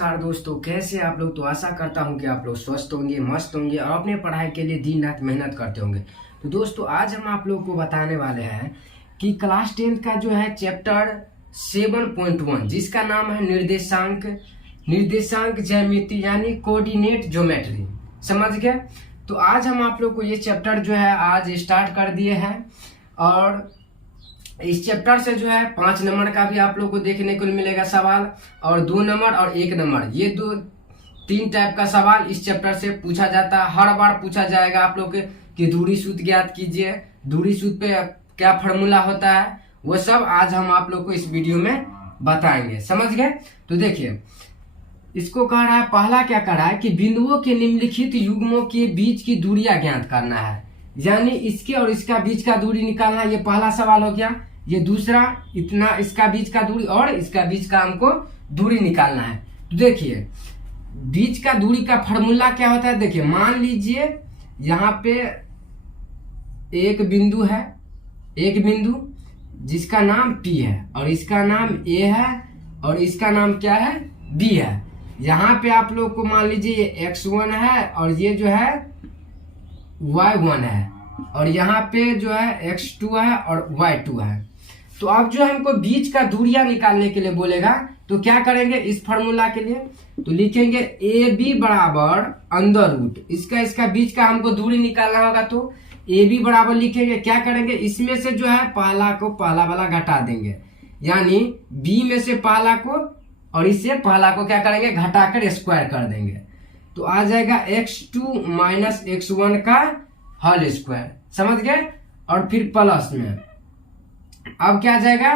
नमस्कार दोस्तों, कैसे आप लोग। तो आशा करता हूं कि आप लोग स्वस्थ होंगे, मस्त होंगे और अपने पढ़ाई के लिए दिन रात मेहनत करते होंगे। तो दोस्तों आज हम आप लोगों को बताने वाले हैं कि क्लास 10 का जो है चैप्टर 7.1 जिसका नाम है निर्देशांक ज्यामिति यानी कोऑर्डिनेट ज्योमेट्री। समझ गए। तो आज हम आप लोग को ये चैप्टर जो है आज स्टार्ट कर दिए हैं और इस चैप्टर से जो है 5 नंबर का भी आप लोग को देखने को मिलेगा सवाल और 2 नंबर और 1 नंबर, ये 3 टाइप का सवाल इस चैप्टर से पूछा जाता है। हर बार पूछा जाएगा आप लोग कि दूरी सूत्र ज्ञात कीजिए, दूरी सूत्र पे क्या फॉर्मूला होता है, वो सब आज हम आप लोग को इस वीडियो में बताएंगे। समझ गए। तो देखिए इसको कह रहा है, पहला क्या कह रहा है कि बिंदुओं के निम्नलिखित युग्मों के बीच की दूरियां ज्ञात करना है, यानी इसके और इसका बीच का दूरी निकालना। ये पहला सवाल हो गया। ये दूसरा, इतना इसका बीच का दूरी और इसका बीच का हमको दूरी निकालना है। तो देखिए बीच का दूरी का फॉर्मूला क्या होता है। देखिए मान लीजिए यहाँ पे एक बिंदु है, एक बिंदु जिसका नाम P है और इसका नाम A है और इसका नाम क्या है B है। यहाँ पे आप लोग को मान लीजिए ये x1 है और ये जो है y1 है और यहाँ पे जो है x2 है और y2 है। तो अब जो हमको बीच का दूरियां निकालने के लिए बोलेगा तो क्या करेंगे इस फॉर्मूला के लिए, तो लिखेंगे ए बी बराबर अंडर रूट, इसका बीच का हमको दूरी निकालना होगा। तो ए बी बराबर लिखेंगे, क्या करेंगे इसमें से जो है पहला को पहला वाला घटा देंगे, यानी बी में से पहला को और इससे पहला को क्या करेंगे घटाकर स्क्वायर कर देंगे। तो आ जाएगा x2 माइनस x1 का होल स्क्वायर। समझ गए। और फिर प्लस में अब क्या आ जाएगा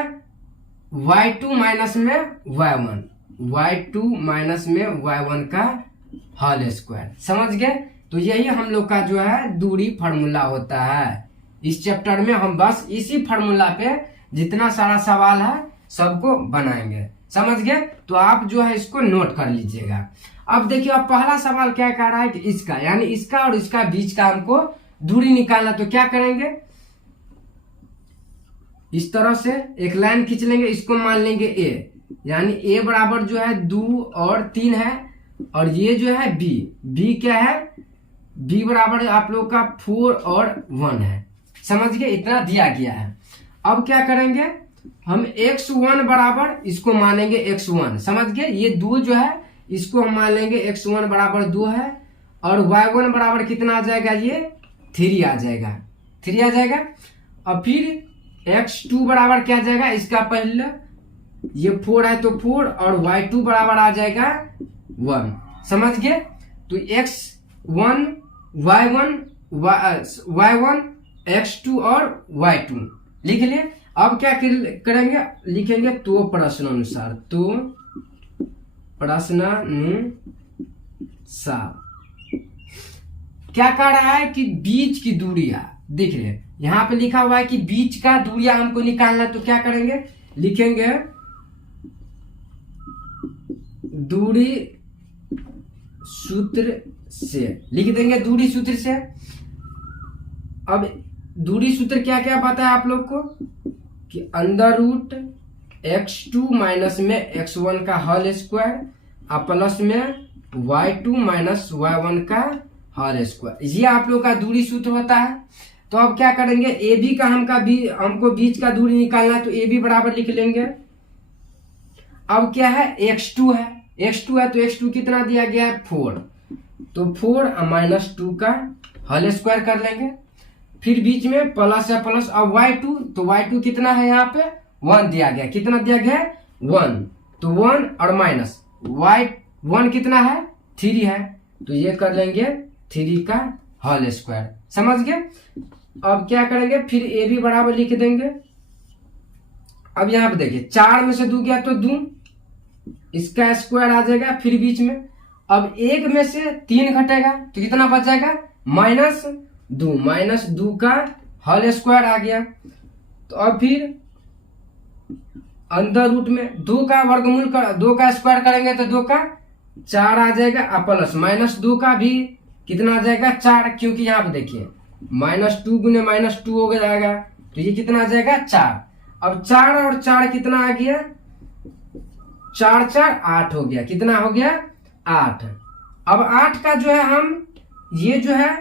y2 माइनस में y1, y2 माइनस में y1 का होल स्क्वायर। समझ गए। तो यही हम लोग का जो है दूरी फार्मूला होता है। इस चैप्टर में हम बस इसी फार्मूला पे जितना सारा सवाल है सबको बनाएंगे। समझ गए। तो आप जो है इसको नोट कर लीजिएगा। अब देखिए अब पहला सवाल क्या कह रहा है कि इसका यानी इसका और इसका बीच का हमको दूरी निकालना। तो क्या करेंगे, इस तरह से एक लाइन खींच लेंगे, इसको मान लेंगे a, यानी a बराबर जो है 2 और 3 है और ये जो है b क्या है, b बराबर आप लोग का 4 और 1 है। समझ गए। इतना दिया गया है। अब क्या करेंगे हम x1 बराबर इसको मानेंगे x1। समझ गए। ये 2 जो है इसको हम मान लेंगे x1 बराबर 2 है और y1 बराबर कितना आ जाएगा, ये 3 आ जाएगा, 3 आ जाएगा। और फिर x2 बराबर क्या आ जाएगा, इसका पहले ये 4 है तो 4 और y2 बराबर आ जाएगा 1। समझ गए। तो x1 y1 x2 और y2 लिख लिए। अब क्या करेंगे लिखेंगे तो प्रश्नानुसार, तो प्रश्नानुसार क्या कह रहा है कि बीच की दूरियां दिख रहे हैं। यहाँ पे लिखा हुआ है कि बीच का दूरियां हमको निकालना। तो क्या करेंगे लिखेंगे दूरी सूत्र से, लिख देंगे दूरी सूत्र से। अब दूरी सूत्र क्या क्या पता है आप लोग को कि अंडर रूट x2 माइनस में x1 का होल स्क्वायर और प्लस में y2 माइनस y1 का होल स्क्वायर, ये आप लोग का दूरी सूत्र होता है। तो अब क्या करेंगे ए बी का हमको बीच का दूरी निकालना है। तो ए बी बराबर लिख लेंगे। अब क्या है x2 है, x2 है तो x2 कितना दिया गया है 4, तो 4 माइनस 2 का होल स्क्वायर कर लेंगे। फिर बीच में प्लस है प्लस। अब y2, तो y2 कितना है यहाँ पे 1 दिया गया, कितना दिया गया है 1, तो 1 और माइनस y1 कितना है 3 है, तो ये कर लेंगे 3 का होल स्क्वायर। समझ गए। अब क्या करेंगे फिर ए बी बराबर लिख देंगे। अब यहाँ पे देखिए 4 में से 2 गया तो 2, इसका स्क्वायर आ जाएगा। फिर बीच में अब 1 में से 3 घटेगा तो कितना बच जाएगा -2 का होल स्क्वायर आ गया। तो अब फिर अंदर रूट में 2 का वर्गमूल कर 2 का स्क्वायर करेंगे तो 2 का 4 आ जाएगा प्लस -2 का भी कितना आ जाएगा 4, क्योंकि यहाँ पे देखिए -2 गुने -2 हो जाएगा तो ये कितना आ जाएगा 4। अब 4 और 4 कितना आ गया 4 4 8 हो गया। कितना हो गया? 8। अब 8 का जो है हम ये जो है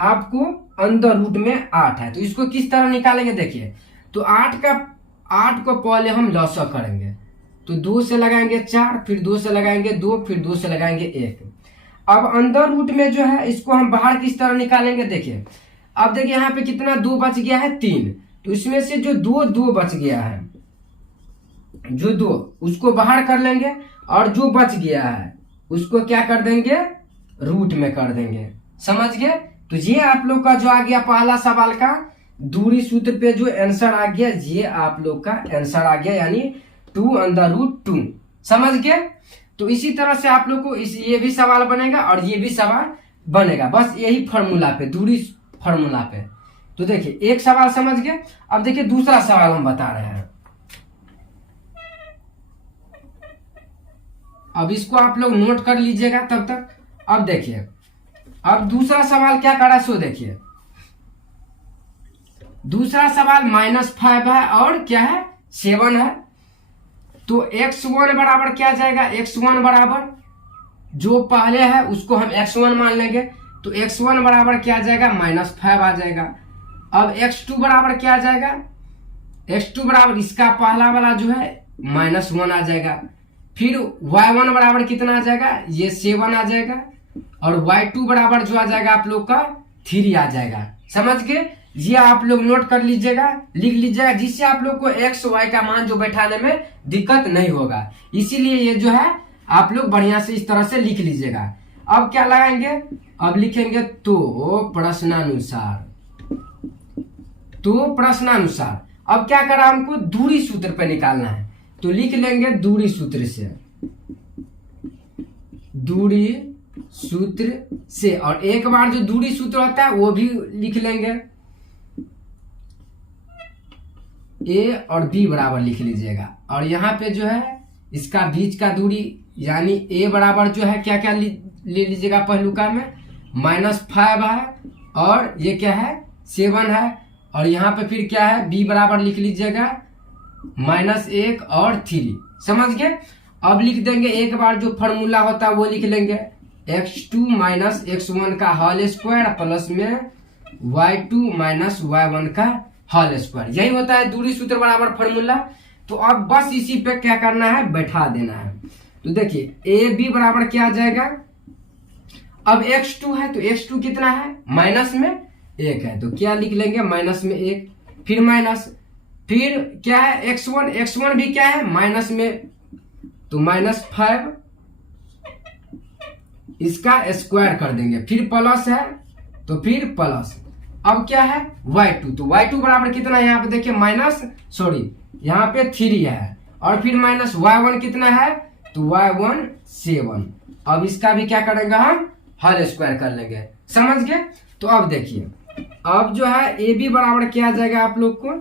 आपको अंदर रूट में 8 है, तो इसको किस तरह निकालेंगे देखिए। तो 8 को पहले हम लॉसा करेंगे, तो 2 से लगाएंगे 4, फिर 2 से लगाएंगे 2, फिर 2 से लगाएंगे 1। अब अंदर रूट में जो है इसको हम बाहर किस तरह निकालेंगे देखिए। अब देखिए यहाँ पे कितना 2 बच गया है 3, तो इसमें से जो 2 बच गया है, जो 2 उसको बाहर कर लेंगे, और जो बच गया है उसको क्या कर देंगे? रूट में कर देंगे। समझ गए? तो ये आप लोग का जो आ गया पहला सवाल का दूरी सूत्र पे जो आंसर आ गया, ये आप लोग का आंसर आ गया, यानी 2√2। समझ गए? तो इसी तरह से आप लोग को ये भी सवाल बनेगा और ये भी सवाल बनेगा, बस यही फॉर्मूला पे, दूरी फॉर्मूला पे। तो देखिए एक सवाल समझ गए। अब देखिए दूसरा सवाल हम बता रहे हैं। अब इसको आप लोग नोट कर लीजिएगा तब तक। अब देखिए अब दूसरा सवाल क्या करा सो देखिए। दूसरा सवाल -5 है और क्या है 7 है। तो x1 बराबर क्या जाएगा? x1 बराबर जो पहले है उसको हम x1 मान लेंगे, तो x1 बराबर क्या जाएगा? -5 आ जाएगा। अब x2 बराबर क्या आ जाएगा? x2 बराबर इसका पहला वाला जो है -1 आ जाएगा। फिर y1 बराबर कितना आ जाएगा? ये 7 आ जाएगा। और y2 बराबर जो आ जाएगा आप लोग का 3 आ जाएगा। समझ गए? ये आप लोग नोट कर लीजिएगा, लिख लीजिएगा, जिससे आप लोग को x y का मान जो बैठाने में दिक्कत नहीं होगा। इसीलिए ये जो है आप लोग बढ़िया से इस तरह से लिख लीजिएगा। अब क्या लगाएंगे? अब लिखेंगे तो प्रश्नानुसार। तो प्रश्नानुसार अब क्या करा हमको? दूरी सूत्र पे निकालना है, तो लिख लेंगे दूरी सूत्र से, दूरी सूत्र से। और एक बार जो दूरी सूत्र होता है वो भी लिख लेंगे, ए और बी बराबर लिख लीजिएगा। और यहाँ पे जो है इसका बीच का दूरी यानी ए बराबर जो है क्या क्या ले लीजिएगा पहलुका में -5 है, और ये क्या है 7 है। और यहाँ पे फिर क्या है बी बराबर लिख लीजिएगा -1 और 3। समझ गए? अब लिख देंगे एक बार जो फॉर्मूला होता है वो लिख लेंगे, x2 - x1 का होल स्क्वायर प्लस में y2 - y1 का होल स्क्वायर। यही होता है दूरी सूत्र बराबर फॉर्मूला। तो अब बस इसी पे क्या करना है? बैठा देना है। तो देखिए ए बी बराबर क्या आ जाएगा? अब x2 है तो x2 कितना है? -1 है, तो क्या लिख लेंगे? -1, फिर माइनस, फिर क्या है x1 भी क्या है माइनस में, तो -5 इसका स्क्वायर कर देंगे, फिर प्लस है तो फिर प्लस। अब क्या है y2, तो y2 बराबर कितना है? यहाँ पे देखिए यहाँ पे 3 है, और फिर -y1 कितना है? तो y1 7। अब इसका भी क्या करेंगे हम? होल स्क्वायर कर लेंगे। समझ गए? तो अब देखिए अब जो है ए बी बराबर क्या आ जाएगा आप लोग को?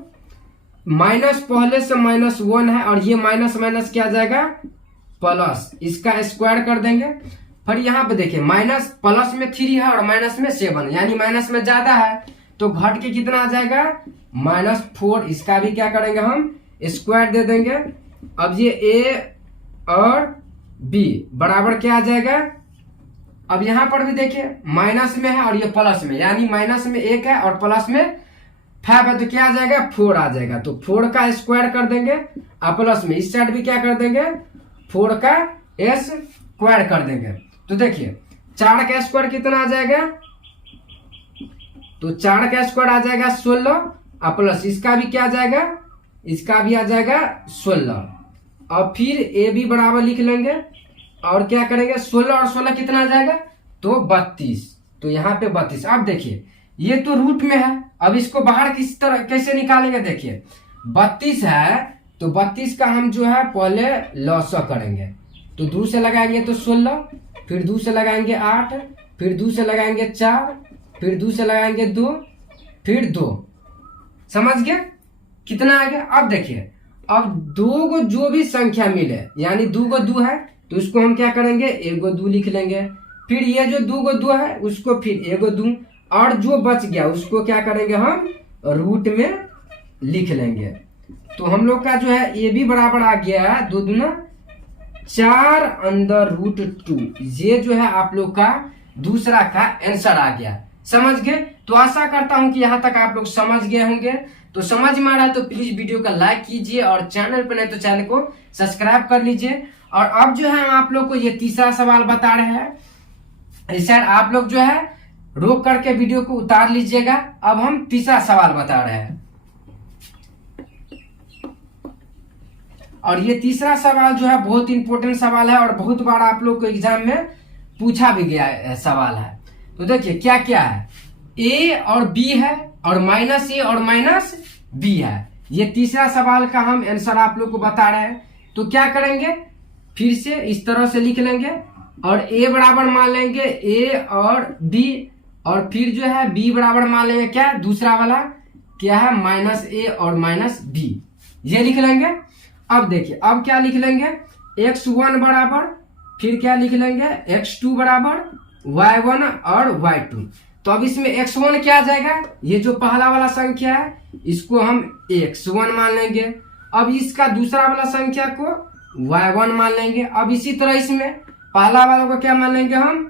माइनस पहले से -1 है, और ये माइनस क्या आ जाएगा? प्लस, इसका स्क्वायर कर देंगे। फिर यहाँ पे देखिए माइनस प्लस में 3 है और माइनस में 7, यानी माइनस में ज्यादा है, तो घट के कितना आ जाएगा? -4। इसका भी क्या करेंगे हम? स्क्वायर दे देंगे। अब ये ए और बी बराबर क्या आ जाएगा? अब यहाँ पर भी देखिए माइनस में है और ये प्लस में, यानी माइनस में 1 है और प्लस में 5 है, तो क्या आ जाएगा? 4 आ जाएगा। तो 4 का स्क्वायर कर देंगे, और प्लस में इस साइड भी क्या कर देंगे? 4 का स्क्वायर कर देंगे। तो देखिए 4 का स्क्वायर कितना आ जाएगा? तो 4 का स्क्वायर आ जाएगा 16, और प्लस इसका भी क्या आ जाएगा? इसका भी आ जाएगा 16। अब फिर ए बी बराबर लिख लेंगे, और क्या करेंगे? 16 और 16 कितना आ जाएगा? तो 32। तो यहाँ पे 32। अब देखिए ये तो रूट में है, अब इसको बाहर किस तरह कैसे निकालेंगे? देखिए 32 है, तो 32 का हम जो है पहले लॉसा करेंगे, तो 2 से लगाएंगे तो 16, फिर 2 से लगाएंगे 8, फिर 2 से लगाएंगे 4, फिर 2 से लगाएंगे 2, फिर 2। समझ गए? कितना आ गया? अब देखिए अब 2 को जो भी संख्या मिले, यानी 2 को 2 है तो इसको हम क्या करेंगे? 1 को 2 लिख लेंगे। फिर ये जो 2 को 2 है उसको फिर 1 को 2, और जो बच गया उसको क्या करेंगे? हम रूट में लिख लेंगे। तो हम लोग का जो है ए बी बराबर आ गया है 2 दूना 4 अंडर रूट 2। ये जो है आप लोग का दूसरा का आंसर आ गया। समझ गए? तो आशा करता हूं कि यहाँ तक आप लोग समझ गए होंगे। तो समझ में आ रहा है तो प्लीज वीडियो का लाइक कीजिए और चैनल पर नहीं तो चैनल को सब्सक्राइब कर लीजिए। और अब जो है हम आप लोग को ये तीसरा सवाल बता रहे हैं। सर आप लोग जो है रोक करके वीडियो को उतार लीजिएगा। अब हम तीसरा सवाल बता रहे हैं और ये तीसरा सवाल जो है बहुत इंपॉर्टेंट सवाल है और बहुत बार आप लोग को एग्जाम में पूछा भी गया है सवाल है। तो देखिए क्या क्या है, ए और बी है और माइनस ए और माइनस बी है। ये तीसरा सवाल का हम आंसर आप लोग को बता रहे हैं। तो क्या करेंगे, फिर से इस तरह से लिख लेंगे और ए बराबर मान लेंगे ए और बी, और फिर जो है बी बराबर मान लेंगे क्या, दूसरा वाला क्या है, माइनस ए और माइनस बी, ये लिख लेंगे। अब देखिए अब क्या लिख लेंगे, x1 बराबर फिर क्या लिख लेंगे, x2 बराबर y1 और y2। तो अब इसमें x1 क्या आ जाएगा, ये जो पहला वाला संख्या है इसको हम x1 मान लेंगे। अब इसका दूसरा वाला संख्या को y1 मान लेंगे। अब इसी तरह इसमें पहला वाला को क्या मान लेंगे हम,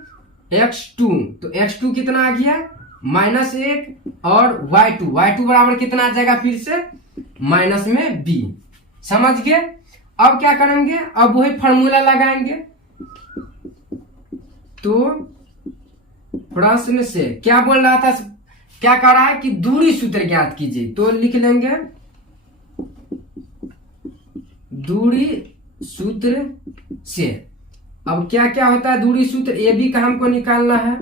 x2। तो x2 कितना आ गया, -1 और y2 बराबर कितना आ जाएगा, फिर से माइनस में b। समझ गए? अब क्या करेंगे, अब वही फॉर्मूला लगाएंगे। तो प्रश्न से क्या बोल रहा था, क्या कह रहा है कि दूरी सूत्र ज्ञात कीजिए। तो लिख लेंगे दूरी सूत्र से। अब क्या क्या होता है दूरी सूत्र, ए बी का हमको निकालना है।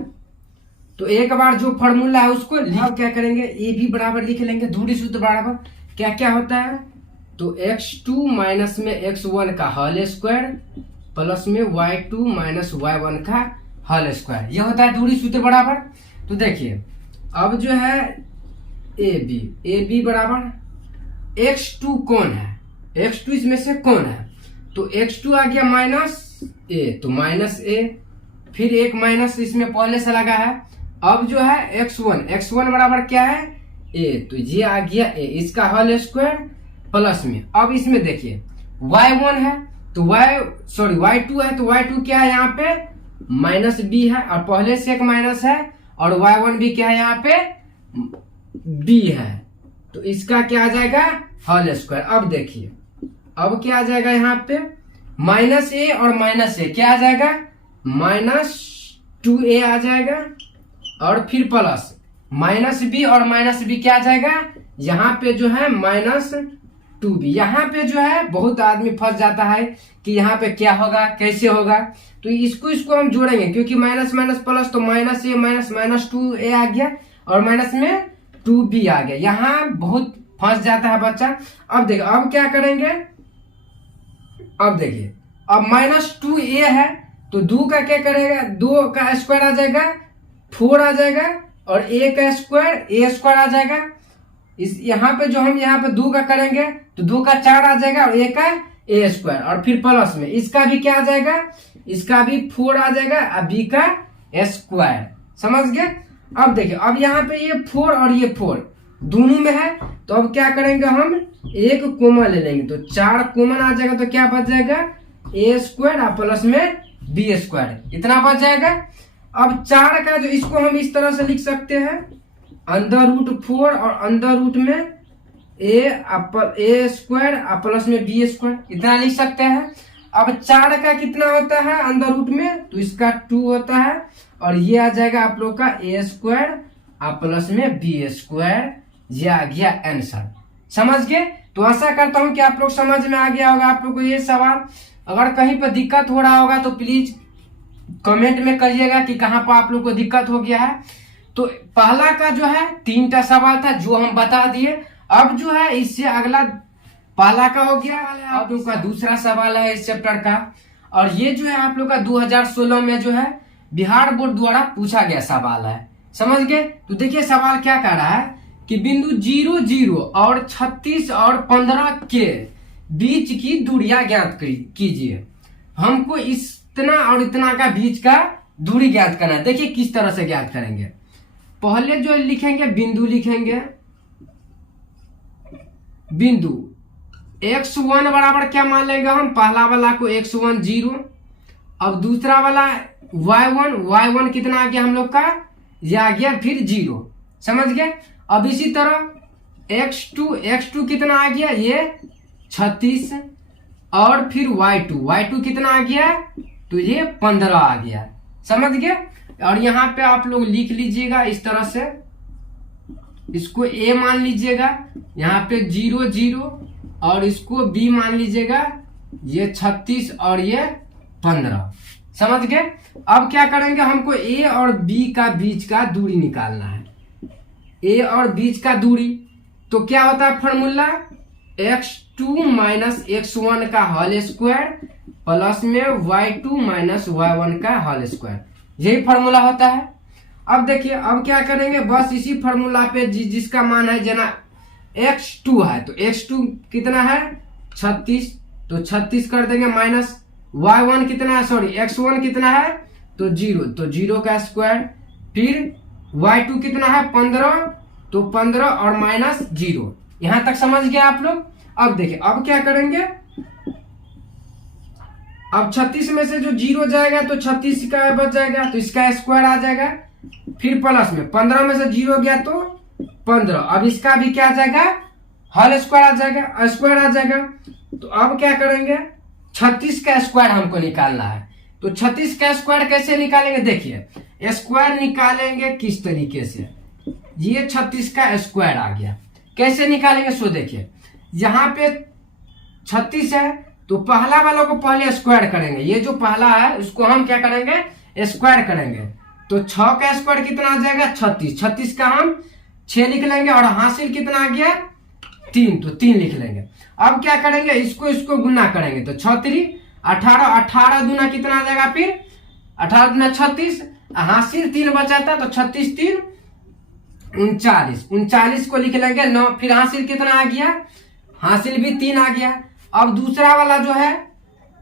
तो एक बार जो फॉर्मूला है उसको लिख क्या करेंगे, ए बी बराबर लिख लेंगे दूरी सूत्र बराबर क्या क्या होता है। तो x2 माइनस में x1 का होल स्क्वायर प्लस में y2 माइनस y1 का होल स्क्वायर, ये होता है दूरी सूत्र बराबर। तो देखिए अब जो है ए बी बराबर x2 कौन है, x2 इसमें से कौन है, तो x2 आ गया माइनस ए, तो माइनस ए, फिर एक माइनस इसमें पहले से लगा है। अब जो है x1 बराबर क्या है, ए, तो ये आ गया ए, इसका होल स्क्वायर प्लस में। अब इसमें देखिए y1 है तो y2 है, तो y2 क्या है यहाँ पे माइनस बी है और पहले से एक माइनस है, और y1 भी क्या है यहाँ पे b है, तो इसका क्या आ जाएगा होल स्क्वायर। अब देखिए अब क्या आ जाएगा यहाँ पे माइनस ए और माइनस ए क्या आ जाएगा, -2a आ जाएगा, और फिर प्लस माइनस बी और माइनस बी क्या आ जाएगा, यहाँ पे जो है -2b। यहाँ पे जो है बहुत आदमी फंस जाता है कि यहाँ पे क्या होगा कैसे होगा। तो इसको हम जोड़ेंगे क्योंकि माइनस माइनस प्लस, तो माइनस ए माइनस 2a आ गया और माइनस में 2b आ गया। यहाँ बहुत फंस जाता है बच्चा। अब देखिए अब क्या करेंगे, अब देखिए अब -2a है तो 2 का क्या करेगा, 2 का स्क्वायर आ जाएगा 4 आ जाएगा, और a का स्क्वायर a² आ जाएगा। इस यहाँ पे जो हम यहाँ पे 2 का करेंगे तो 2 का 4 आ जाएगा और a का a², और फिर प्लस में इसका भी क्या आ जाएगा, इसका भी 4 आ जाएगा और b का स्क्वायर। समझ गए? अब देखिए अब यहाँ पे ये 4 और ये 4 दोनों में है, तो अब क्या करेंगे हम एक कॉमन ले लेंगे, तो 4 कॉमन आ जाएगा, तो क्या बच जाएगा a² और प्लस में b², इतना बच जाएगा। अब 4 का जो इसको हम इस तरह से लिख सकते हैं √4 और अंडर रूट में a² प्लस में b², इतना लिख सकते हैं। अब 4 का कितना होता है अंडर रूट में, तो इसका 2 होता है, और ये आ जाएगा आप लोग का a² प्लस में b², ये आ गया आंसर। समझ गए? तो आशा करता हूं कि आप लोग समझ में आ गया होगा आप लोग को ये सवाल। अगर कहीं पर दिक्कत हो रहा होगा तो प्लीज कमेंट में करिएगा कि कहाँ पर आप लोग को दिक्कत हो गया है। तो पहला का जो है 3टा सवाल था जो हम बता दिए। अब जो है इससे अगला पहला का हो गया, आप लोग का दूसरा सवाल है इस चैप्टर का, और ये जो है आप लोग का 2016 में जो है बिहार बोर्ड द्वारा पूछा गया सवाल है। समझ गए? तो देखिए सवाल क्या कह रहा है कि बिंदु 0, 0 और 36 और 15 के बीच की दूरियां ज्ञात कीजिए। हमको इतना और इतना का बीच का दूरी ज्ञात करना है। देखिए किस तरह से ज्ञात करेंगे। पहले जो लिखेंगे बिंदु लिखेंगे, बिंदु x1 बराबर क्या मान लेंगे हम, पहला वाला को x1 0, अब दूसरा वाला y1 कितना आ गया हम लोग का, ये आ गया फिर 0, समझ गए। अब इसी तरह x2 कितना आ गया, ये 36, और फिर y2 कितना आ गया, तो ये 15 आ गया, समझ गए। और यहाँ पे आप लोग लिख लीजिएगा इस तरह से, इसको a मान लीजिएगा, यहाँ पे 0 0, और इसको b मान लीजिएगा, ये 36 और ये 15, समझ गए। अब क्या करेंगे, हमको a और b का बीच का दूरी निकालना है। a और बीच का दूरी तो क्या होता है फॉर्मूला, x2 माइनस x1 का होल स्क्वायर प्लस में y2 माइनस y1 का होल स्क्वायर, यही फॉर्मूला होता है। अब देखिए, अब क्या करेंगे, बस इसी फॉर्मूला पे जिसका मान है जना x2 है, तो x2 कितना है 36, तो 36 कर देंगे, माइनस y1 कितना है, सॉरी x1 कितना है, तो 0, तो 0 का स्क्वायर, फिर y2 कितना है 15, तो 15 और माइनस 0, यहां तक समझ गए आप लोग। अब देखिए, अब क्या करेंगे, अब 36 में से जो 0 जाएगा तो 36 का बच जाएगा, तो इसका स्क्वायर आ जाएगा, फिर प्लस में 15 में से 0 गया तो 15, अब इसका भी क्या आ जाएगा, होल स्क्वायर आ जाएगा, स्क्वायर आ जाएगा। तो अब क्या करेंगे, 36 का स्क्वायर हमको निकालना है, तो 36 का स्क्वायर कैसे निकालेंगे, देखिए स्क्वायर निकालेंगे किस तरीके से, ये 36 का स्क्वायर आ गया, कैसे निकालेंगे सो देखिए, यहाँ पे 36 है तो पहला वालों को पहले स्क्वायर करेंगे, ये जो पहला है उसको हम क्या करेंगे, स्क्वायर करेंगे, तो 6 का स्क्वायर कितना आ जाएगा 36, 36 का हम 6 लिख लेंगे, और हासिल कितना आ गया 3, तो 3 लिख लेंगे। अब क्या करेंगे, इसको गुना करेंगे, तो 6 3 18, 18 दूना कितना आ जाएगा, फिर 18 दूना 36, हासिल 3 बचा था, तो 36 3 39, 39 को लिख लेंगे 9, फिर हासिल कितना आ गया, हासिल भी 3 आ गया। अब दूसरा वाला जो है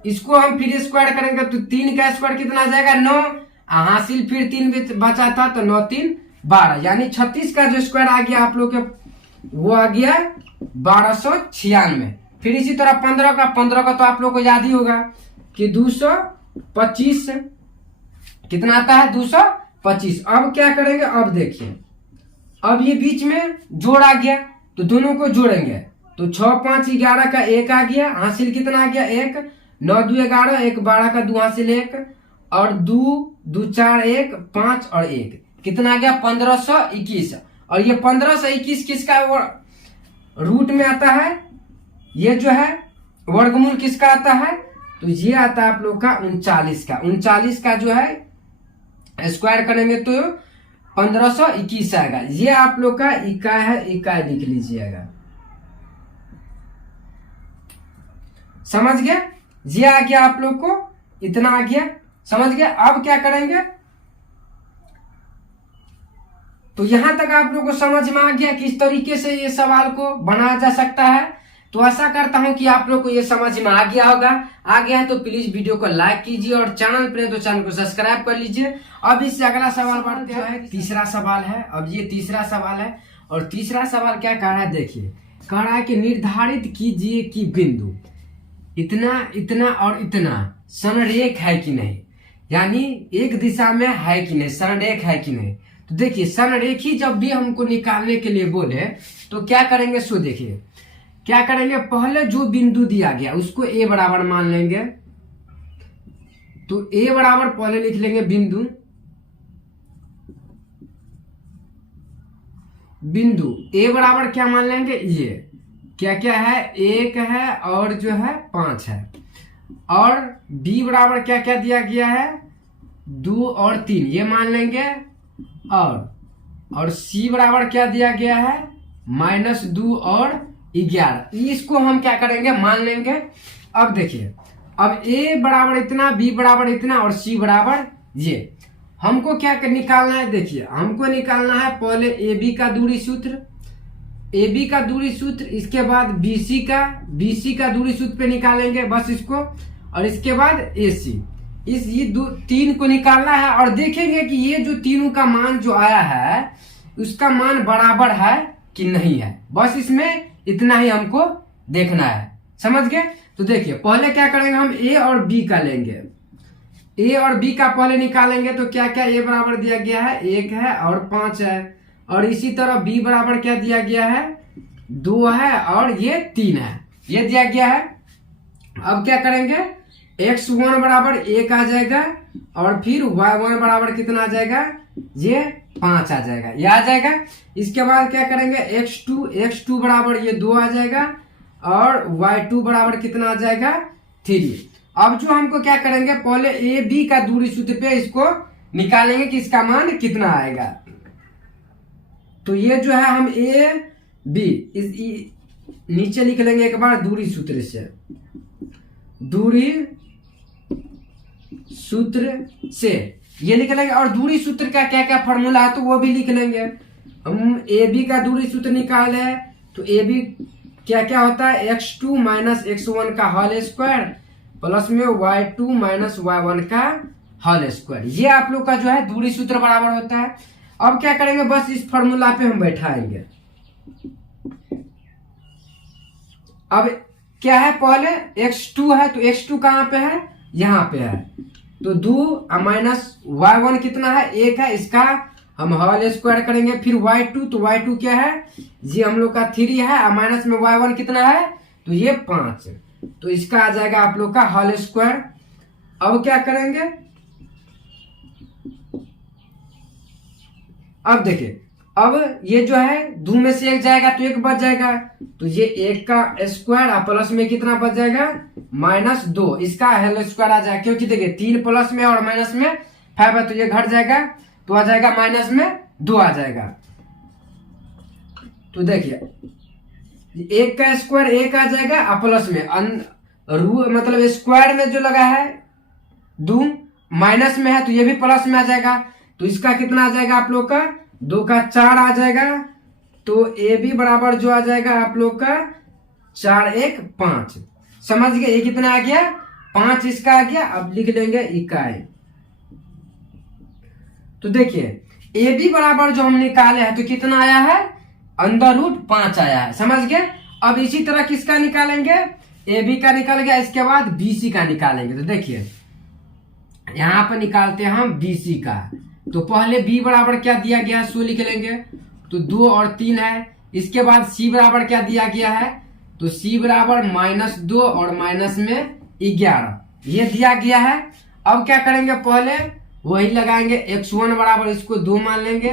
इसको हम फिर स्क्वायर करेंगे, तो 3 का स्क्वायर कितना आ जाएगा 9, हासिल फिर 3 बचा था, तो 9 3 12, यानी 36 का जो स्क्वायर आ गया आप लोग के, वो आ गया 1296। फिर इसी तरह 15 का तो आप लोग को याद ही होगा कि 225 कितना आता है 225। अब क्या करेंगे, अब देखिए, अब ये बीच में जोड़ आ गया, तो दोनों को जोड़ेंगे, तो 6 5 11 का 1 आ गया, हासिल कितना आ गया 1, 9 2 11, 1 12 का 2 हासिल 1, और 2 2 4 1 5 और 1 कितना आ गया 1521। और ये 1521 किसका रूट में आता है, ये जो है वर्गमूल किसका आता है, तो ये आता है आप लोग का 39 का जो है स्क्वायर करेंगे तो 1521 आएगा। ये आप लोग का इकाई है, इकाई लिख लीजिएगा, समझ गया। ये आ गया आप लोग को, इतना आ गया, समझ गया। अब क्या करेंगे, तो यहां तक आप लोग को समझ में आ गया किस तरीके से ये सवाल को बनाया जा सकता है। तो आशा करता हूं कि आप लोग को ये समझ में आ गया होगा। आ गया है तो प्लीज वीडियो को लाइक कीजिए, और चैनल पर तो चैनल को सब्सक्राइब कर लीजिए। अब इससे अगला सवाल बढ़ते हैं, तीसरा सवाल है। अब ये तीसरा सवाल है, और तीसरा सवाल क्या कह रहा है, देखिए कह रहा है कि निर्धारित कीजिए कि बिंदु इतना इतना और इतना समरेख है कि नहीं, यानी एक दिशा में है कि नहीं, समरेख है कि नहीं। तो देखिए समरेखी जब भी हमको निकालने के लिए बोले तो क्या करेंगे, सो देखिए क्या करेंगे, पहले जो बिंदु दिया गया उसको ए बराबर मान लेंगे। तो ए बराबर पहले लिख लेंगे बिंदु ए बराबर क्या मान लेंगे, ये क्या क्या है, 1 है और जो है 5 है। और बी बराबर क्या क्या दिया गया है, 2 और 3, ये मान लेंगे। और सी बराबर क्या दिया गया है, -2 और 11, इसको हम क्या करेंगे, मान लेंगे। अब देखिए, अब ए बराबर इतना, बी बराबर इतना, और सी बराबर ये। हमको क्या निकालना है, देखिए हमको निकालना है पहले ए बी का दूरी सूत्र, ए बी का दूरी सूत्र, इसके बाद बी सी का दूरी सूत्र पे निकालेंगे बस इसको, और इसके बाद ए सी, ये 3 को निकालना है। और देखेंगे कि ये जो तीनों का मान जो आया है उसका मान बराबर है कि नहीं है, बस इसमें इतना ही हमको देखना है। समझ गए। तो देखिए पहले क्या करेंगे, हम ए और बी का लेंगे। ए और बी का पहले निकालेंगे तो क्या क्या ए बराबर दिया गया है 1 है और 5 है, और इसी तरह बी बराबर क्या दिया गया है 2 है और ये 3 है, ये दिया गया है। अब क्या करेंगे x1 बराबर 1 आ जाएगा और फिर y1 बराबर कितना आ जाएगा, ये 5 आ जाएगा, ये आ जाएगा। इसके बाद क्या करेंगे x2 बराबर ये 2 आ जाएगा और y2 बराबर कितना आ जाएगा 3। अब जो हमको क्या करेंगे पहले ए बी का दूरी सूत्र पे इसको निकालेंगे कि इसका मान कितना आएगा। तो ये जो है हम ए बी इस नीचे लिख लेंगे एक बार दूरी सूत्र से, दूरी सूत्र से ये लिख लेंगे। और दूरी सूत्र का क्या क्या फॉर्मूला है तो वो भी लिख लेंगे। हम ए बी का दूरी सूत्र निकाले तो ए बी क्या क्या होता है x2 माइनस x1 का होल स्क्वायर प्लस में y2 माइनस y1 का होल स्क्वायर, ये आप लोग का जो है दूरी सूत्र बराबर होता है। अब क्या करेंगे बस इस फॉर्मूला पे हम बैठाएंगे। अब क्या है पहले x2 है तो x2 कहां पे है, यहां पे है, तो 2 माइनस y1 कितना है 1 है, इसका हम होल स्क्वायर करेंगे। फिर y2 तो y2 क्या है ये हम लोग का 3 है, माइनस में y1 कितना है तो ये 5, तो इसका आ जाएगा आप लोग का होल स्क्वायर। अब क्या करेंगे, अब देखिए अब ये जो है 2 में से 1 जाएगा तो 1 बच जाएगा, तो ये 1 का स्क्वायर प्लस में कितना बच जाएगा -2, इसका होल स्क्वायर आ जाएगा। क्योंकि देखिए 3 प्लस में और माइनस में 5 है तो ये घट जाएगा तो आ जाएगा -2 आ जाएगा। तो देखिए 1 का स्क्वायर 1 आ जाएगा प्लस में मतलब स्क्वायर में जो लगा है 2 माइनस में है तो ये भी प्लस में आ जाएगा, तो इसका कितना आ जाएगा आप लोग का 2 का 4 आ जाएगा। तो ए बी बराबर जो आ जाएगा आप लोग का 4 1 5, समझ गए। ये कितना आ गया 5 इसका आ गया। अब लिख लेंगे इकाई। तो देखिए ए बी बराबर जो हम निकाले हैं तो कितना आया है √5 आया है, समझ गए। अब इसी तरह किसका निकालेंगे, ए बी का निकल गया, इसके बाद बी सी का निकालेंगे। तो देखिए यहां पर निकालते हैं हम बी सी का। तो पहले b बराबर क्या दिया गया है 100 लिख लेंगे, तो 2 और 3 है। इसके बाद c बराबर क्या दिया गया है, तो c बराबर -2 और माइनस में 11, ये दिया गया है। अब क्या करेंगे पहले वही लगाएंगे, x1 बराबर इसको 2 मान लेंगे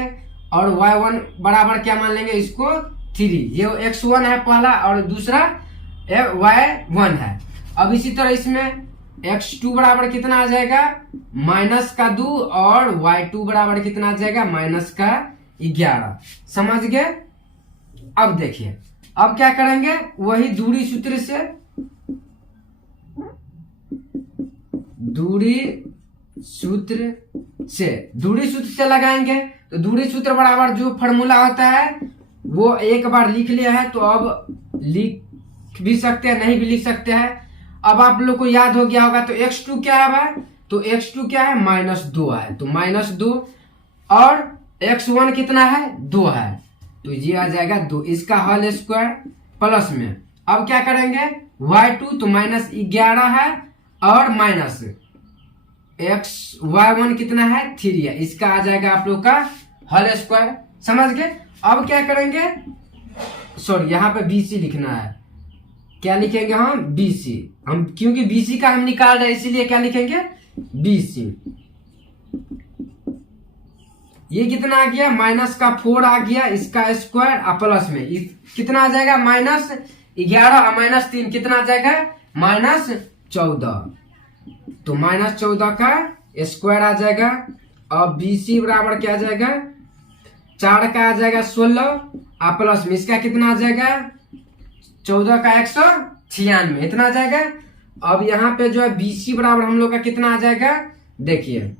और y1 बराबर क्या मान लेंगे इसको 3, ये x1 है पहला और दूसरा y1 है। अब इसी तरह इसमें x2 बराबर कितना आ जाएगा -2 और y2 बराबर कितना आ जाएगा -11, समझ गए। अब देखिए अब क्या करेंगे वही दूरी सूत्र से, दूरी सूत्र से लगाएंगे। तो दूरी सूत्र बराबर जो फॉर्मूला होता है वो एक बार लिख लिया है, तो अब लिख भी सकते हैं नहीं भी लिख सकते हैं। अब आप लोग को याद हो गया होगा। तो x2 क्या है भाई, तो x2 क्या है -2 है, तो -2 और x1 कितना है 2 है, तो ये आ जाएगा 2, इसका होल स्क्वायर प्लस में। अब क्या करेंगे y2 तो -11 है और माइनस y1 कितना है 3 है, इसका आ जाएगा आप लोग का होल स्क्वायर, समझ गए। अब क्या करेंगे, सॉरी यहाँ पे BC लिखना है, क्या लिखेंगे हम BC, हम क्योंकि BC का हम निकाल रहे हैं इसीलिए क्या लिखेंगे BC। ये कितना आ गया -4 आ गया, इसका स्क्वायर प्लस में कितना आ जाएगा -11 और -3 कितना आ जाएगा -14, तो -14 का स्क्वायर आ जाएगा। अब BC बराबर क्या आ जाएगा 4 का आ जाएगा 16 प्लस में इसका कितना आ जाएगा 14 का 196, इतना आ जाएगा। अब यहाँ पे जो है BC बराबर हम लोग का कितना आ जाएगा, देखिए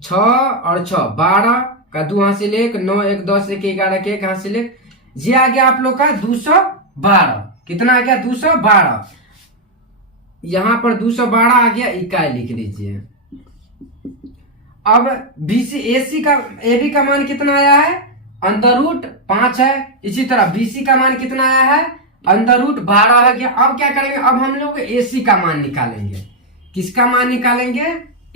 6 और 6 12 का 2 यहाँ से ले 9 1 10 1 11 के 1 यहाँ से ले, ये आ गया आप लोग का 212, कितना आ गया 212, यहाँ पर 212 आ गया, इकाई लिख लीजिए। अब BC AC का AB का मान कितना आया है √5 है, इसी तरह BC का मान कितना आया है अंडर रूट 12 है गया। अब क्या करेंगे, अब हम लोग AC का मान निकालेंगे। किसका मान निकालेंगे,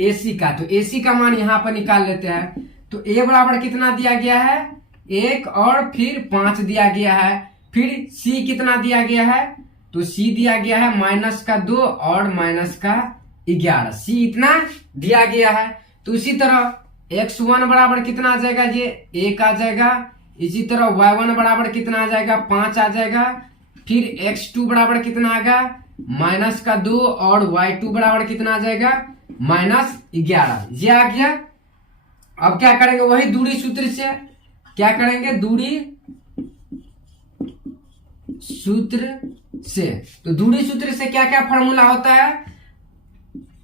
AC का। तो AC का मान यहाँ पर निकाल लेते हैं। तो A बराबर कितना दिया गया है, 1 और फिर 5 दिया गया है। फिर C कितना दिया गया है, तो C दिया गया है -2 और -11। C इतना दिया गया है। तो इसी तरह x1 बराबर कितना आ जाएगा, ये 1 आ जाएगा। इसी तरह y1 बराबर कितना आ जाएगा, 5 आ जाएगा। फिर x2 बराबर कितना आएगा, -2 और y2 बराबर कितना आ जाएगा, -11। ये आ गया। अब क्या करेंगे, वही दूरी सूत्र से क्या करेंगे, दूरी सूत्र से। तो दूरी सूत्र से क्या क्या फॉर्मूला होता है,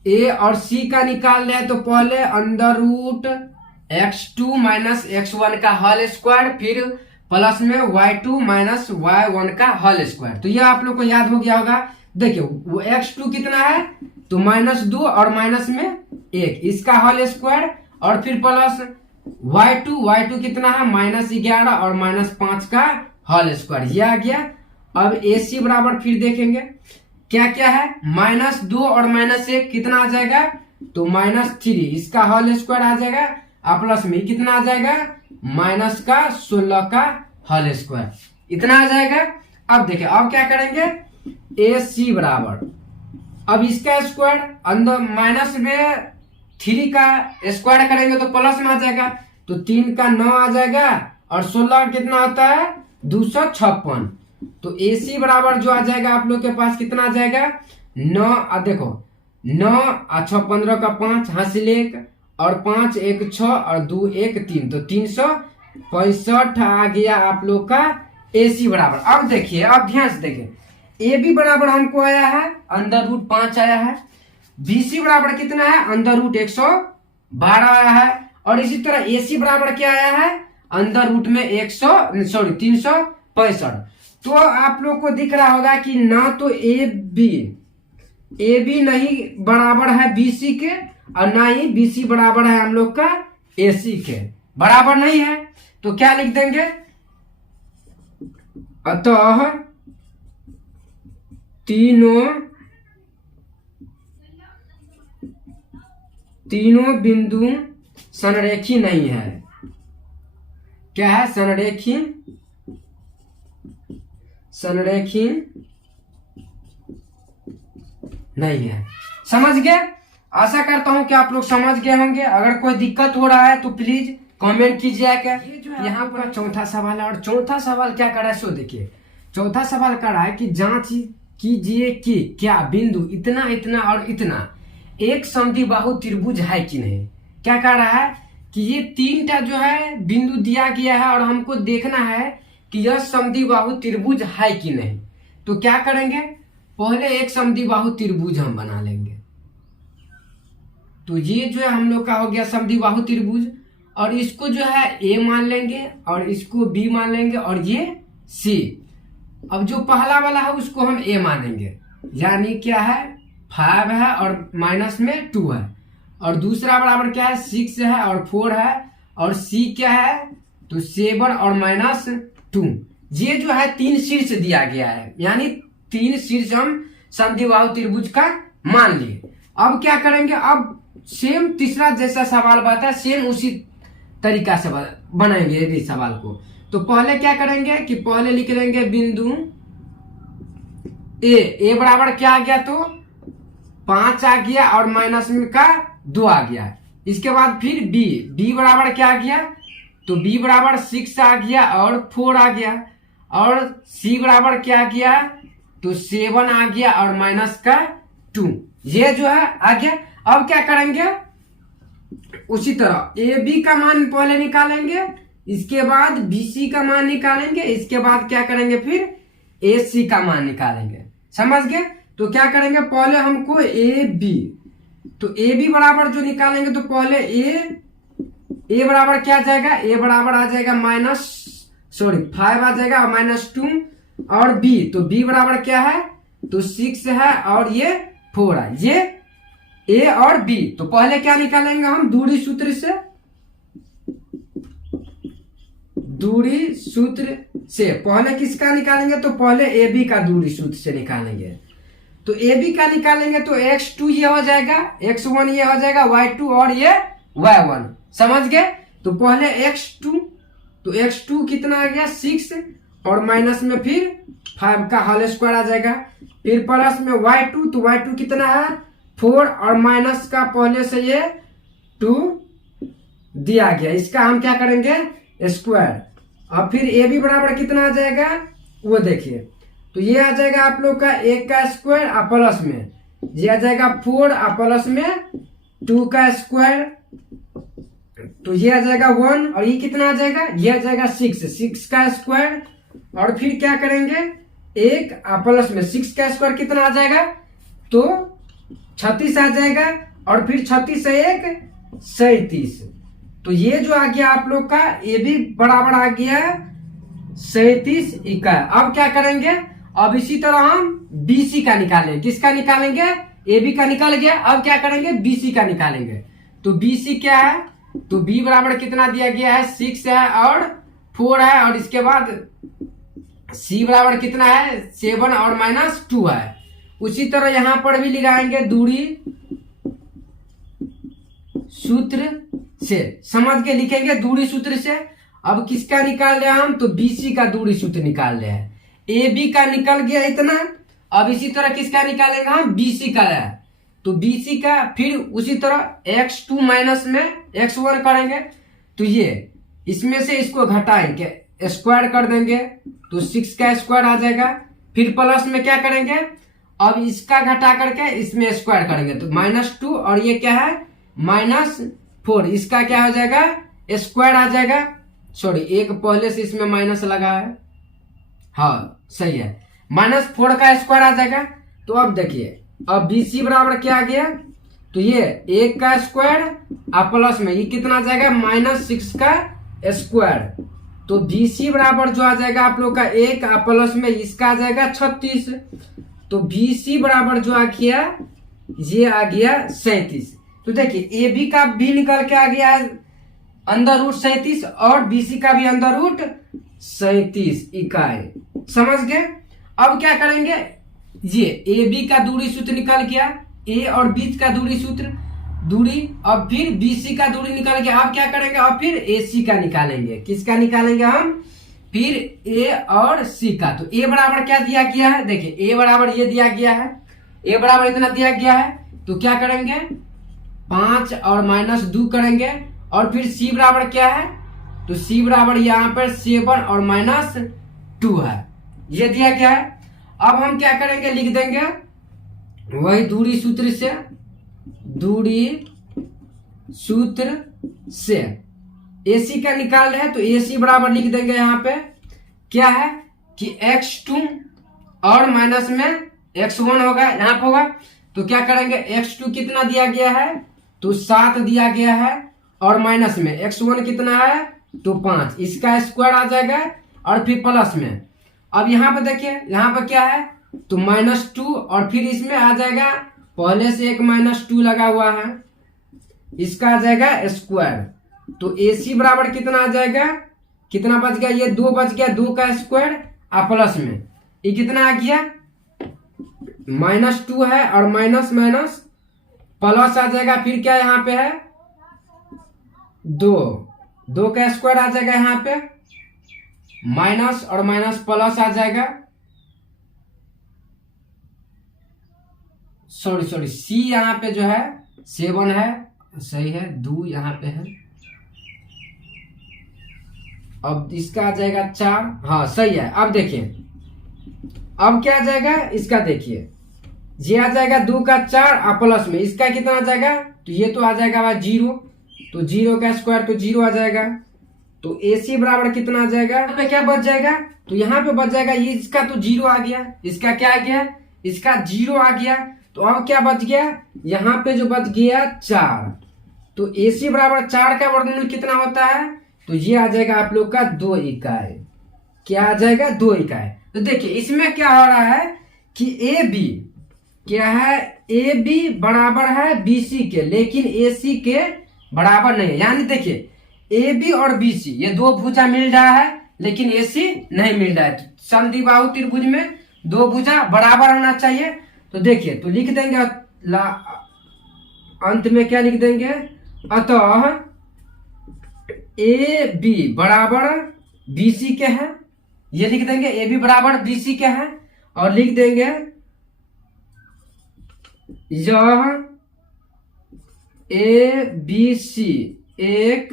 A और C का निकाल ले तो पहले अंडर रूट x2 - x1 का होल स्क्वायर, फिर प्लस में y2 - y1 का होल स्क्वायर। तो ये आप लोग को याद हो गया होगा। देखिए वो x2 कितना है, तो -2 और माइनस में 1, इसका होल स्क्वायर, और फिर प्लस y2 कितना है, -11 और -5 का होल स्क्वायर। ये आ गया। अब AC बराबर फिर देखेंगे क्या क्या है, -2 और -1 कितना आ जाएगा, तो -3, इसका होल स्क्वायर आ जाएगा, और प्लस में कितना आ जाएगा, -16 का होल स्क्वायर, इतना आ जाएगा। अब देखिए अब क्या करेंगे, AC बराबर, अब इसका स्क्वायर अंदर -3 का स्क्वायर करेंगे तो प्लस में आ जाएगा, तो 3 का 9 आ जाएगा, और 16 कितना होता है, 256। तो AC बराबर जो आ जाएगा आप लोग के पास कितना आ जाएगा, 9, देखो 9 और 6 15 का 5 हासिल 1, और 5 1 6 और 2 1 3, तो 365 आ गया आप लोग का AC बराबर। अब देखिए, अब ध्यान से देखिए, AB बराबर हमको आया है अंडर रूट 5 आया है, BC बराबर कितना है, अंडर रूट 112 आया है, और इसी तरह AC बराबर क्या आया है, अंडर रूट में 365। तो आप लोग को दिख रहा होगा कि ना तो AB नहीं बराबर है BC के, और ना ही BC बराबर है हम लोग का AC के, बराबर नहीं है। तो क्या लिख देंगे, अतः तीनों बिंदु संरेखी नहीं है। क्या है, संरेखी नहीं है। समझ गए? आशा करता हूं कि आप लोग समझ गए होंगे। अगर कोई दिक्कत हो रहा है तो प्लीज कमेंट कीजिएगा। ये जो है यहाँ पर चौथा सवाल है, और चौथा सवाल क्या कर रहा है, सो देखिए चौथा सवाल कर रहा है कि जांच कीजिए कि क्या बिंदु इतना इतना और इतना एक समद्विबाहु त्रिभुज है कि नहीं। क्या कह रहा है कि ये 3टा जो है बिंदु दिया गया है, और हमको देखना है कि यह समद्विबाहु त्रिभुज है कि नहीं। तो क्या करेंगे, पहले एक समद्विबाहु त्रिभुज हम बना लेंगे। तो ये जो है हम लोग का हो गया समद्विबाहु त्रिभुज, और इसको जो है A मान लेंगे, और इसको B मान लेंगे, और ये C। अब जो पहला वाला है उसको हम A मानेंगे, यानी क्या है 5 है और माइनस में 2 है, और दूसरा बराबर क्या है 6 है और 4 है, और C क्या है तो 7 और -2। ये जो है 3 शीर्ष दिया गया है, यानी 3 शीर्ष हम समद्विबाहु त्रिभुज का मान लिए। अब क्या करेंगे, अब सेम तीसरा जैसा सवाल बात है, सेम उसी तरीका से बनाएंगे इस सवाल को। तो पहले क्या करेंगे कि पहले लिख लेंगे बिंदु ए बराबर क्या आ गया, तो 5 आ गया और माइनस में का 2 आ गया। इसके बाद फिर बी बराबर क्या आ गया, तो B बराबर 6 आ गया और 4 आ गया, और C बराबर क्या आ गया, तो 7 आ गया और माइनस का 2। ये जो है आ गया। अब क्या करेंगे, उसी तरह AB का मान पहले निकालेंगे, इसके बाद BC का मान निकालेंगे, इसके बाद क्या करेंगे फिर AC का मान निकालेंगे। समझ गए? तो क्या करेंगे, पहले हमको AB, तो AB बराबर जो निकालेंगे तो पहले A बराबर क्या आ जाएगा, A बराबर आ जाएगा 5 आ जाएगा और -2, और B, तो B बराबर क्या है, तो 6 है और ये 4 है, ये A और B। तो पहले क्या निकालेंगे हम, दूरी सूत्र से, दूरी सूत्र से पहले किसका निकालेंगे, तो पहले ए बी का दूरी सूत्र से निकालेंगे। तो ए बी का निकालेंगे तो x2 ये हो जाएगा, x1 ये हो जाएगा, y2 और ये y1, समझ गए। तो पहले x2, तो x2 कितना आ गया 6 और माइनस में फिर 5 का होल स्क्वायर आ जाएगा, फिर प्लस में y2, तो y2 कितना है 4 और माइनस का पहले से ये 2 दिया गया, इसका हम क्या करेंगे स्क्वायर। अब फिर ए बी बराबर कितना आ जाएगा वो देखिए, तो ये आ जाएगा आप लोग का 1 का स्क्वायर और प्लस में ये आ जाएगा 4 और प्लस में 2 का स्क्वायर, तो ये आ जाएगा 1 और ये कितना आ जाएगा, ये आ जाएगा 6 का स्क्वायर, और फिर क्या करेंगे 1 और प्लस में 6 का स्क्वायर कितना आ जाएगा, तो 36 आ जाएगा, और फिर 36 से 1 37, तो ये जो आ गया आप लोग का ए बी बराबर आ गया 37 इकाई। अब क्या करेंगे, अब इसी तरह हम BC का निकालेंगे, किसका निकालेंगे, AB का निकल गया, अब क्या करेंगे BC का निकालेंगे। तो BC क्या है, तो B बराबर कितना दिया गया है 6 है और 4 है, और इसके बाद C बराबर कितना है 7 और माइनस 2 है। उसी तरह यहां पर भी लगाएंगे दूरी सूत्र से, समझ के लिखेंगे दूरी सूत्र से। अब किसका निकाल रहे हैं हम, तो BC का दूरी सूत्र निकाल रहे हैं, AB का निकल गया इतना। अब इसी तरह किसका निकालेंगे हम, BC का है, तो BC का फिर उसी तरह x2 माइनस में x1 करेंगे, तो ये इसमें से इसको घटाएंगे स्क्वायर कर देंगे, तो 6 का स्क्वायर आ जाएगा, फिर प्लस में क्या करेंगे, अब इसका घटा करके इसमें स्क्वायर करेंगे, तो -2 और ये क्या है -4, इसका क्या हो जाएगा स्क्वायर आ जाएगा, सॉरी एक पहले से इसमें माइनस लगा है, हाँ सही है, -4 का स्क्वायर आ जाएगा। तो अब देखिए अब BC बराबर क्या आ गया, तो ये 1 का स्क्वायर और प्लस में ये कितना आ जाएगा -6 का स्क्वायर, तो BC बराबर जो आ जाएगा आप लोग का 1 और प्लस में इसका आ जाएगा 36, तो BC बराबर जो आ गया ये आ गया 37। तो देखिए AB का भी निकल के आ गया है अंदर रूट 37 और BC का भी अंदर रूट 37 इकाई, समझ गए। अब क्या करेंगे, ये AB का दूरी सूत्र निकल गया, A और B का दूरी सूत्र दूरी, अब फिर BC का दूरी निकल गया। अब क्या करेंगे, अब फिर AC का निकालेंगे, किसका निकालेंगे हम, फिर A और C का। तो A बराबर क्या दिया गया है, देखिए A बराबर ये दिया गया है, A बराबर इतना दिया गया है, तो क्या करेंगे 5 और -2 करेंगे, और फिर C बराबर क्या है, तो C बराबर यहाँ पर 7 और -2 है, ये दिया गया है। अब हम क्या करेंगे, लिख देंगे वही दूरी सूत्र से, दूरी सूत्र से AC का निकाल रहे हैं, तो AC बराबर लिख देंगे यहाँ पे क्या है कि x2 और माइनस में x1 होगा, यहाँ पे होगा, तो क्या करेंगे x2 कितना दिया गया है, तो 7 दिया गया है, और माइनस में x1 कितना है, तो 5, इसका स्क्वायर आ जाएगा, और फिर प्लस में अब यहाँ पे देखिए यहाँ पे क्या है, तो -2 और फिर इसमें आ जाएगा पहले से एक -2 लगा हुआ है, इसका आ जाएगा स्क्वायर, तो AC बराबर कितना आ जाएगा, कितना बच गया, ये 2 बच गया, 2 का स्क्वायर और प्लस में ये कितना आ गया -2 है, और माइनस माइनस प्लस आ जाएगा, फिर क्या यहाँ पे है 2 का स्क्वायर आ जाएगा, यहाँ पे माइनस और माइनस प्लस आ जाएगा, सॉरी C यहाँ पे जो है 7 है, सही है, 2 यहाँ पे है, अब इसका आ जाएगा 4, हाँ सही है। अब देखिए अब क्या आ जाएगा, इसका देखिए ये आ जाएगा 2 का 4 और प्लस में इसका कितना आ जाएगा, तो ये तो आ जाएगा भाई 0, तो 0 का स्क्वायर तो 0 आ जाएगा, तो AC बराबर कितना आ जाएगा, यहाँ पे क्या बच जाएगा, तो यहाँ पे बच जाएगा ये, इसका तो 0 आ गया, इसका क्या आ गया, इसका 0 आ गया, तो अब क्या बच गया, यहाँ पे जो बच गया 4, तो AC बराबर 4 का वर्गमूल कितना होता है, तो ये आ जाएगा आप लोग का 2 इकाई, क्या आ जाएगा 2 इकाई। तो देखिए इसमें क्या हो रहा है कि AB क्या है, AB बराबर है BC के, लेकिन AC के बराबर नहीं है, यानी देखिए AB और BC ये 2 भुजा मिल रहा है, लेकिन AC नहीं मिल रहा है। समद्विबाहु त्रिभुज में दो भुजा बराबर होना चाहिए। तो देखिए, तो लिख देंगे अंत में क्या लिख देंगे, अतः AB बराबर BC के है, ये लिख देंगे AB बराबर BC के है। और लिख देंगे यह ABC एक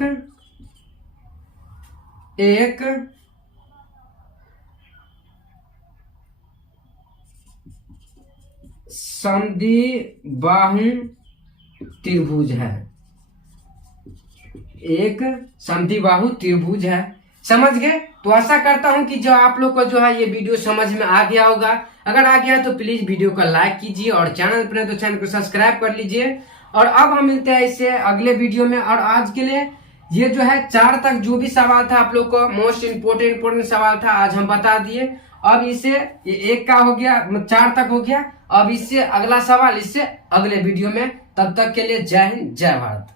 समद्विबाहु त्रिभुज है, एक समद्विबाहु त्रिभुज है। समझ गए? तो आशा करता हूं कि जो आप लोग को जो है ये वीडियो समझ में आ गया होगा। अगर आ गया तो प्लीज वीडियो को लाइक कीजिए और चैनल पर है तो चैनल को सब्सक्राइब कर लीजिए। और अब हम मिलते हैं इससे अगले वीडियो में। और आज के लिए ये जो है 4 तक जो भी सवाल था आप लोग को मोस्ट इम्पोर्टेंट सवाल था, आज हम बता दिए। अब इससे ये 1 का हो गया, 4 तक हो गया। अब इससे अगला सवाल इससे अगले वीडियो में। तब तक के लिए जय हिंद, जय भारत।